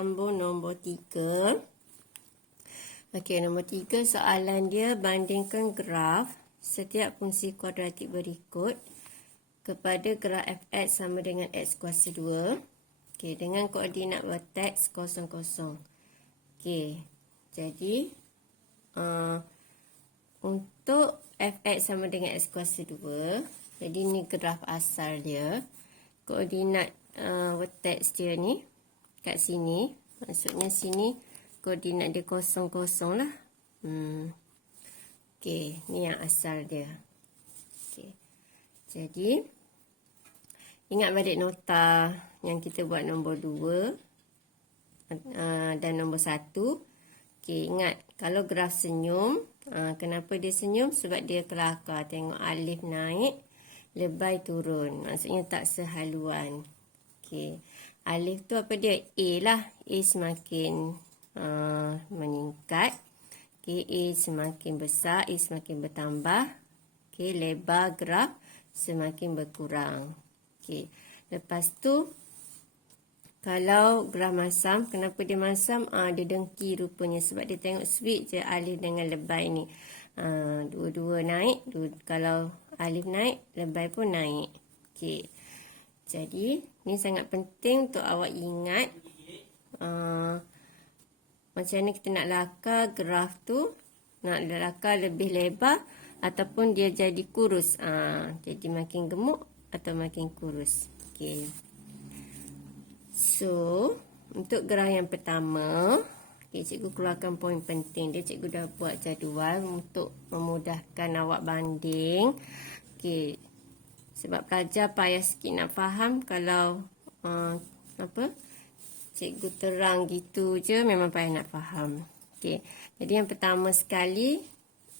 sambung nombor 3. Okey, nombor 3 soalan dia bandingkan graf setiap fungsi kuadratik berikut kepada graf fx sama dengan x kuasa 2. Okey, dengan koordinat vertex 0, 0. Okey, jadi untuk fx sama dengan x kuasa 2, jadi ni graf asal dia. Koordinat vertex dia ni kat sini, maksudnya sini koordinat dia 0, 0 lah. Okey, ni yang asal dia. Okey. Jadi ingat balik nota yang kita buat nombor 2 dan nombor 1. Okey, ingat kalau graf senyum, kenapa dia senyum? Sebab dia kelakar. Tengok alif naik, lebay turun. Maksudnya tak sehaluan. Okey. Alif tu apa dia? A lah. A semakin meningkat. Okey, A semakin besar, A semakin bertambah. Okey, lebar graf semakin berkurang. Okey. Lepas tu kalau graf masam, kenapa dia masam? Dia dengki rupanya sebab dia tengok switch je alif dengan lebay ni. Dua-dua naik. Kalau alif naik, lebay pun naik. Okey. Jadi, ni sangat penting untuk awak ingat. Macam mana kita nak lakar graf tu. Nak lakar lebih lebar ataupun dia jadi kurus. Jadi makin gemuk atau makin kurus. Okey. So, untuk graf yang pertama, okay, cikgu keluarkan poin penting dia. Cikgu dah buat jadual untuk memudahkan awak banding. Okay. Sebab pelajar payah sikit nak faham kalau cikgu terang gitu je memang payah nak faham. Okay. Jadi yang pertama sekali,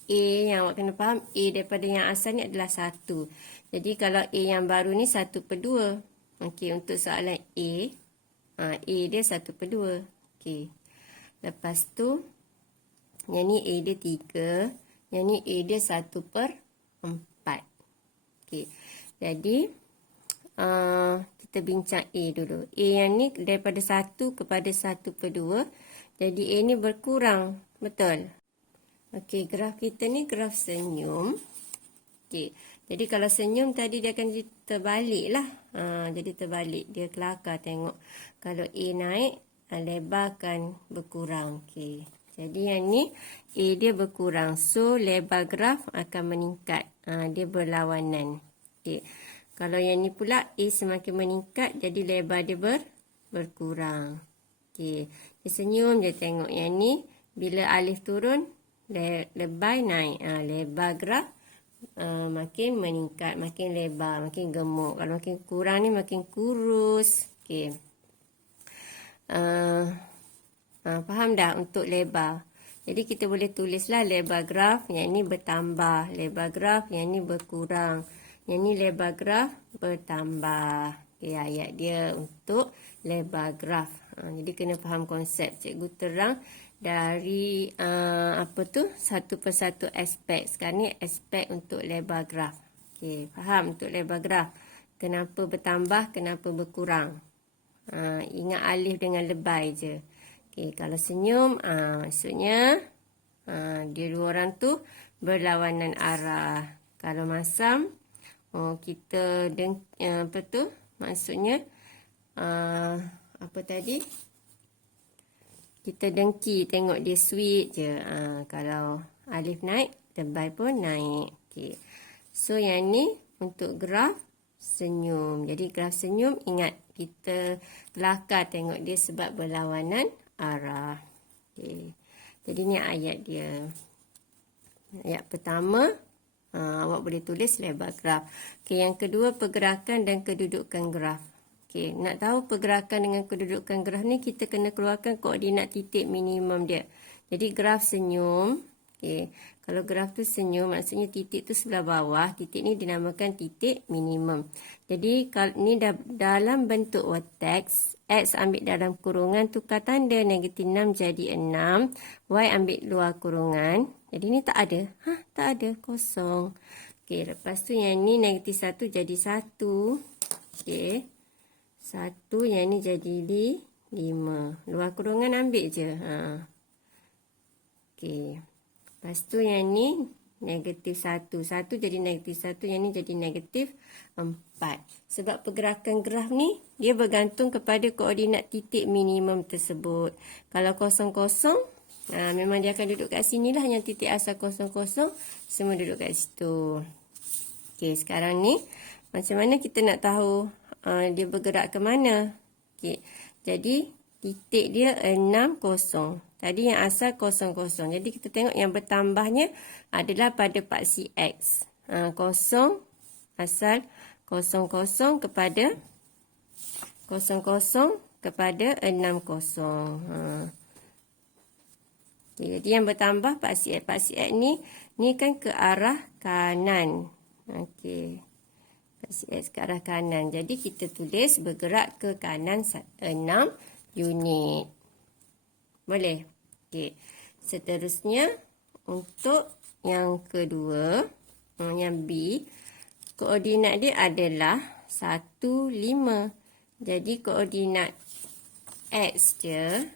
A yang awak kena faham, A daripada yang asal ni adalah 1. Jadi kalau A yang baru ni 1/2. Okay, untuk soalan A dia 1/2. Okay. Lepas tu, yang ni A dia 3. Yang ni A dia 1/4. Okay. Jadi, kita bincang A dulu. A yang ni daripada 1 kepada 1/2. Jadi A ni berkurang. Betul? Okay, graf kita ni graf senyum. Okay. Jadi kalau senyum tadi dia akan terbalik lah. Jadi terbalik. Dia kelakar tengok. Kalau A naik, lebar akan berkurang. Okay. Jadi yang ni A dia berkurang. So lebar graf akan meningkat. Dia berlawanan. Okay. Kalau yang ni pula A semakin meningkat, jadi lebar dia berkurang. Okay. Dia senyum je tengok yang ni. Bila alif turun, lebay naik. Lebar graf makin meningkat, makin lebar, makin gemuk. Kalau makin kurang ni makin kurus. Okey. Faham dah untuk lebar. Jadi kita boleh tulislah lebar graf yang ni bertambah, lebar graf yang ni berkurang. Yang ni lebar graf bertambah. Okey, ayat dia untuk lebar graf. Jadi kena faham konsep. Cikgu terang dari satu persatu aspek. Sekarang ni aspek untuk lebar graf. Okey, faham untuk lebar graf. Kenapa bertambah, kenapa berkurang. Ingat alif dengan lebay je. Okey, kalau senyum, maksudnya dia dua orang tu berlawanan arah. Kalau masam, kita maksudnya kita dengki tengok dia sweet je. Kalau alif naik, lebay pun naik. Okay. So yang ni untuk graf senyum. Jadi graf senyum ingat kita kelakar tengok dia sebab berlawanan arah. Okay. Jadi ni ayat dia. Ayat pertama, awak boleh tulis lebar graf. Okay, yang kedua pergerakan dan kedudukan graf. Okay, nak tahu pergerakan dengan kedudukan graf ni, kita kena keluarkan koordinat titik minimum dia. Jadi graf senyum. Okay, kalau graf tu senyum, maksudnya titik tu sebelah bawah. Titik ni dinamakan titik minimum. Jadi kalau ni dalam bentuk vertex, X ambil dalam kurungan, tukar tanda negatif 6 jadi 6. Y ambil luar kurungan. Jadi ni tak ada. Tak ada. Kosong. Okay, lepas tu yang ni negatif 1 jadi 1. Okay. 1 yang ni jadi 5. Luar kurungan ambil je. Okey. Lepas tu yang ni negatif 1. 1 jadi negatif 1. Yang ni jadi negatif 4. Sebab pergerakan graf ni dia bergantung kepada koordinat titik minimum tersebut. Kalau 0, 0, memang dia akan duduk kat sini lah. Yang titik asal 0, 0 semua duduk kat situ. Okey, sekarang ni macam mana kita nak tahu dia bergerak ke mana? Okey. Jadi titik dia 6, 0. Tadi yang asal 0, 0. Jadi kita tengok yang bertambahnya adalah pada paksi X. 0 asal 0, 0 kepada 0, 0 kepada 6, 0. Okay, jadi yang bertambah paksi X. Paksi X ni kan ke arah kanan. Okey. Paksi X ke arah kanan. Jadi kita tulis bergerak ke kanan 6 unit. Boleh? Okey. Seterusnya untuk yang kedua, yang B, koordinat dia adalah 1, 5. Jadi koordinat X dia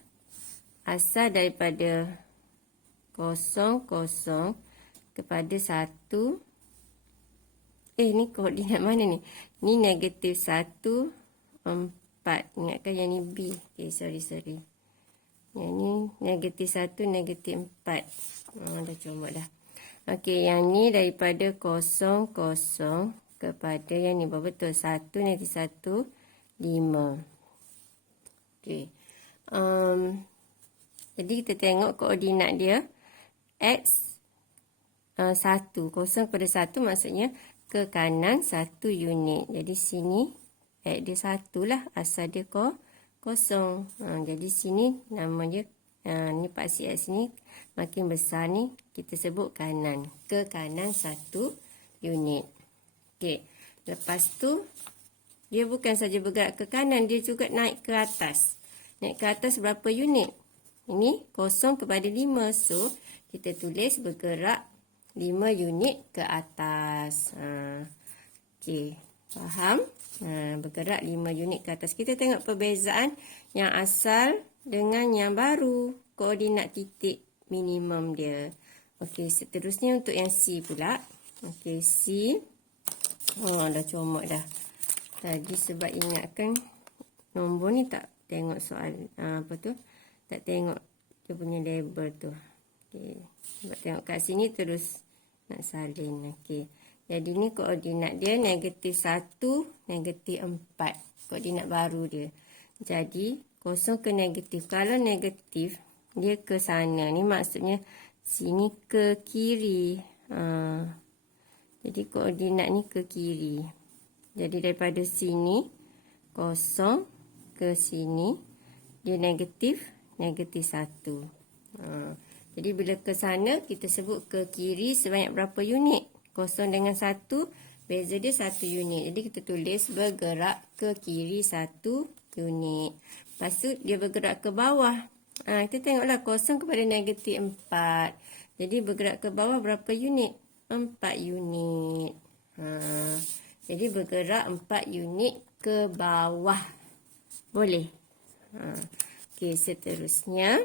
asal daripada 0, 0 kepada 1. Ni koordinat mana ni? Ni negatif 1, 4. Ingatkan yang ni B. Sorry. Yang ni negatif 1, negatif 4. Dah comot dah. Okey, yang ni daripada 0, 0 kepada yang ni betul 1, negatif 1, 5. Okey. Jadi kita tengok koordinat dia. X 1. 0 kepada 1 maksudnya ke kanan 1 unit. Jadi sini X dia 1 lah. Asal dia 0. Jadi sini nama dia, ni paksi X ni makin besar ni kita sebut kanan. Ke kanan 1 unit. Okey. Lepas tu dia bukan saja bergerak ke kanan, dia juga naik ke atas. Naik ke atas berapa unit? Ini 0 kepada 5. So kita tulis bergerak 5 unit ke atas. Okey. Faham? Bergerak 5 unit ke atas. Kita tengok perbezaan yang asal dengan yang baru. Koordinat titik minimum dia. Okey, seterusnya untuk yang C pula. Okey, C. Dah comot dah. Tadi sebab ingatkan nombor ni tak tengok soal. Tak tengok dia punya label tu. Okey. Sebab tengok kat sini terus nak salin. Okey. Jadi ni koordinat dia negatif 1, negatif 4. Koordinat baru dia. Jadi 0 ke negatif. Kalau negatif, dia ke sana. Ni maksudnya sini ke kiri. Jadi koordinat ni ke kiri. Jadi daripada sini 0 ke sini, dia negatif 1. Jadi bila ke sana, kita sebut ke kiri sebanyak berapa unit? 0 dengan 1, beza dia 1 unit. Jadi kita tulis bergerak ke kiri 1 unit. Lepas tu dia bergerak ke bawah. Kita tengoklah 0 kepada negatif 4. Jadi bergerak ke bawah berapa unit? 4 unit. Jadi bergerak 4 unit ke bawah. Boleh? Okey, seterusnya.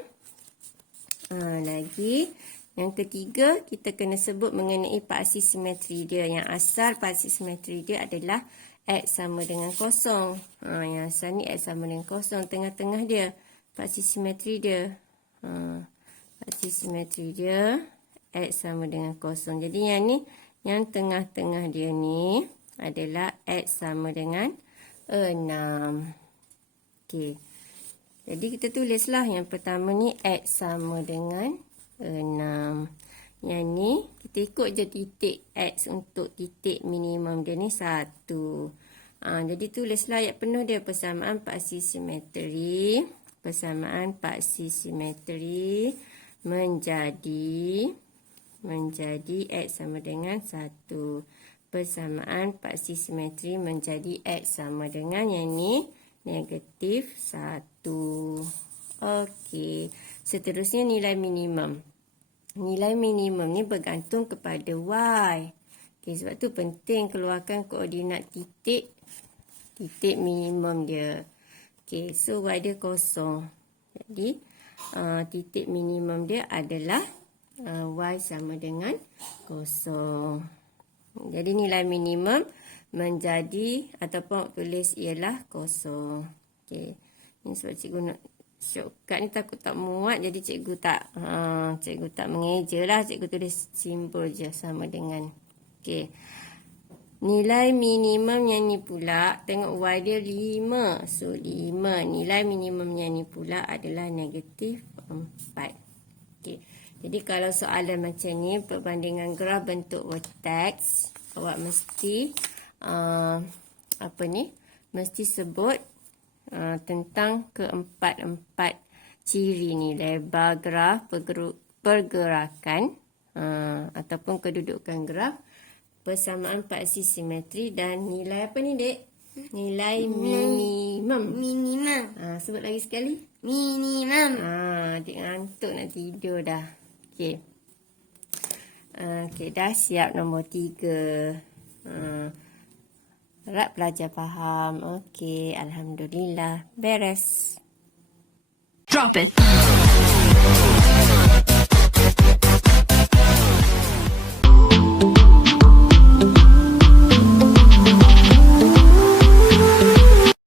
Lagi. Yang ketiga, kita kena sebut mengenai paksi simetri dia. Yang asal paksi simetri dia adalah X sama dengan 0. Yang asal ni X sama dengan 0. Tengah-tengah dia. Paksi simetri dia. Paksi simetri dia X sama dengan 0. Jadi yang ni, yang tengah-tengah dia ni adalah X sama dengan 6. Okey. Jadi kita tulislah yang pertama ni X sama dengan 6. Yang ni kita ikut je titik X untuk titik minimum dia ni 1. Jadi tulislah ayat penuh dia, persamaan paksi simetri. Persamaan paksi simetri menjadi X sama dengan 1. Persamaan paksi simetri menjadi X sama dengan yang ni negatif 1. Okey. Seterusnya nilai minimum. Nilai minimum ni bergantung kepada Y. Okay, sebab tu penting keluarkan koordinat titik minimum dia. Okey, so Y dia kosong. Jadi, titik minimum dia adalah Y sama dengan kosong. Jadi, nilai minimum menjadi ataupun tulis ialah kosong. Okey, ini sebab cikgu nak shortcut ni takut tak muat, jadi cikgu tak mengeja lah, cikgu tulis simbol je sama dengan. Okey, nilai minimumnya ni pula, tengok Y dia 5. So, 5. Nilai minimumnya ni pula adalah negatif 4. Okey, jadi kalau soalan macam ni, perbandingan graf bentuk vertex, awak mesti mesti sebut tentang keempat-empat ciri ni. Lebar graf, pergerakan ataupun kedudukan graf, persamaan paksi simetri dan nilai apa ni, Dek? Nilai minimum. Sebut lagi sekali. Minimum. Adik ngantuk nak tidur dah. Okey. Okey, dah siap nombor 3. Harap pelajar faham. Okey, alhamdulillah. Beres. Drop it.